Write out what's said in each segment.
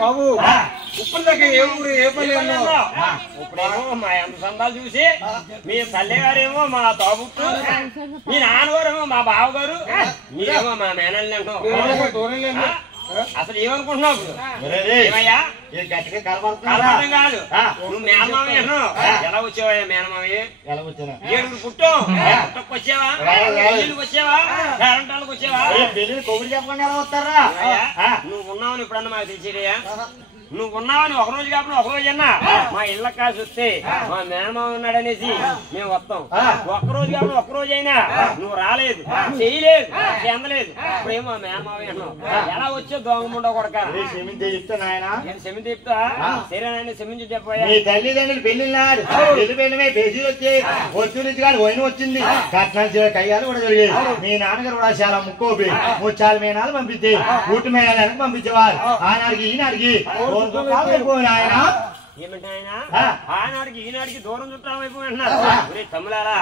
బాబు ఇప్పుడు దాకా ఏ ఊరు ఏ పని ఇప్పుడేమో మా ఎంత సందాలు చూసి మీ తల్లి గారేమో మా తోబుట్టు మీ నాన్నగారేమో మా బావగారు మీరేమో మా మేనల్ని అంటాం అసలు ఏమనుకుంటున్నావు ఏమయ్యా కలపడం కాదు నువ్వు మేనమావి అంటున్నావు ఎలా వచ్చావా మేనమావి ఏడుగురు పుట్టాం వచ్చావా వచ్చావా పేరంటాలకు వచ్చావా కొబ్బరి చెప్పకుండా ఎలా వస్తారా నువ్వు ఉన్నావని ఇప్పుడన్నా మాకు తెలిసేదయ్యా నువ్వు ఉన్నావని ఒక రోజు కాకుండా ఒక రోజు అన్నా మా ఇళ్ళ కాసి వస్తే మా మేనమావ ఉన్నాడనేసి మేము వస్తాం ఒక్కరోజు కాకుండా ఒక్క రోజు అయినా నువ్వు రాలేదు చేయలేదు చెందలేదు ఇప్పుడేమో మా మేనమావ అన్నావు ఎలా వచ్చావు దోమముండ కొడక చెప్తా నాయన నేను క్షమించి చెప్తా సరే నాయన క్షమించి చెప్పాయా మీ తల్లిదండ్రులు పెళ్లిన్నాడు పెళ్లి పేజీలు వచ్చి వచ్చి కాదు పోయిన వచ్చింది కట్నాలు కయ్యాలు కూడా జరిగాయి మీ నాన్నగారు కూడా చాలా ముక్కోపి ముచ్చాల మేనాలు పంపించి ఊటి మేనాలు పంపించేవారు ఆనాడికి ఈనాడికి ఆయన ఏమంటే ఆయన ఆనాడికి ఈనాడికి దూరం చుట్టాలు అయిపోయినారు తమ్ములారా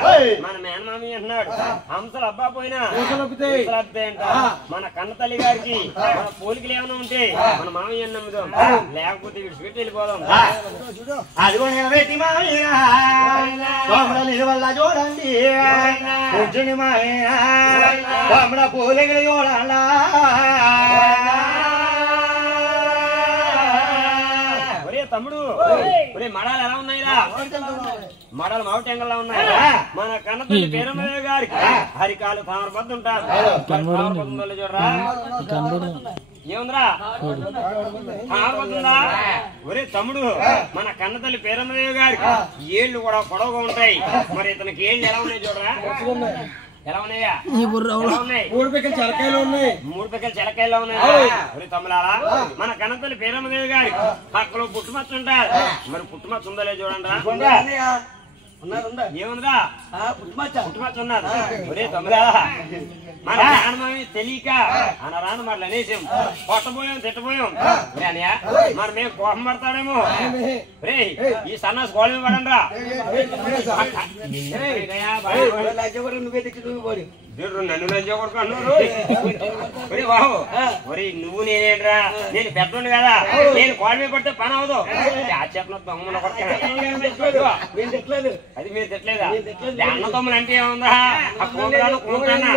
మన మేనమామి అంటున్నాడు హంసలు అబ్బా పోయినా అంట మన కన్న తల్లి గారికి మన పోలికలు ఏమైనా ఉంటే మన మామయ్య నమ్ముదాం లేకపోతే విడిచిపెట్టి వెళ్ళిపోదాం అదిగో వల్ల చూడండి కూర్చుని మామూల పోలికలు చూడాలా తమ్ముడు మడాలు ఎలా ఉన్నాయిరా మడాలు మావటెంగల్లా ఉన్నాయిరా మన కన్నతల్లి పేరమ్మ గారికి హరికాలు తామరబద్దు ఉంటారు చూడరా ఏముందిరా తామరబద్దుందా ఒరే తమ్ముడు మన కన్నతల్లి పేరమ్మదేవి గారికి ఏళ్ళు కూడా పొడవుగా ఉంటాయి మరి ఇతనికి ఏళ్ళు ఎలా ఉన్నాయి చూడరా ఎలా ఉన్నాయా మూడు పెక్కలు చెలకాయలు ఉన్నాయి 3 పెక్కలు చెలకాయలు ఉన్నాయి తమ్ములారా మన కన్నతల్లి పేరమ్మదేవి గారి పక్కలో పుట్టుమచ్చ ఉంటారు మరి పుట్టుమచ్చ ఉందో లేదు చూడండి ఏముందా పుట్టుమచ్చ ఉన్నారు ఒరే తమ్ములారా మన నాన్నమని తెలియక రాను మరి అనేసాం కొట్టబోయాం తిట్టబోయాం మరి మేము కోపం పడతాడేమో రే ఈ సన్నాసి గోళ పడండి రా నన్ను లంచా కొడుకున్నాడు బాబు మరి నువ్వు నేనేంట్రా నేను పెద్దోండి కదా నేను కోడ మీద పడితే పని అవదు చేతన దొంగ అది మీరు తిట్టలేదా అన్న తమ్ములు అంటే ఏముందా ఆ కూతురాను కూతురన్నా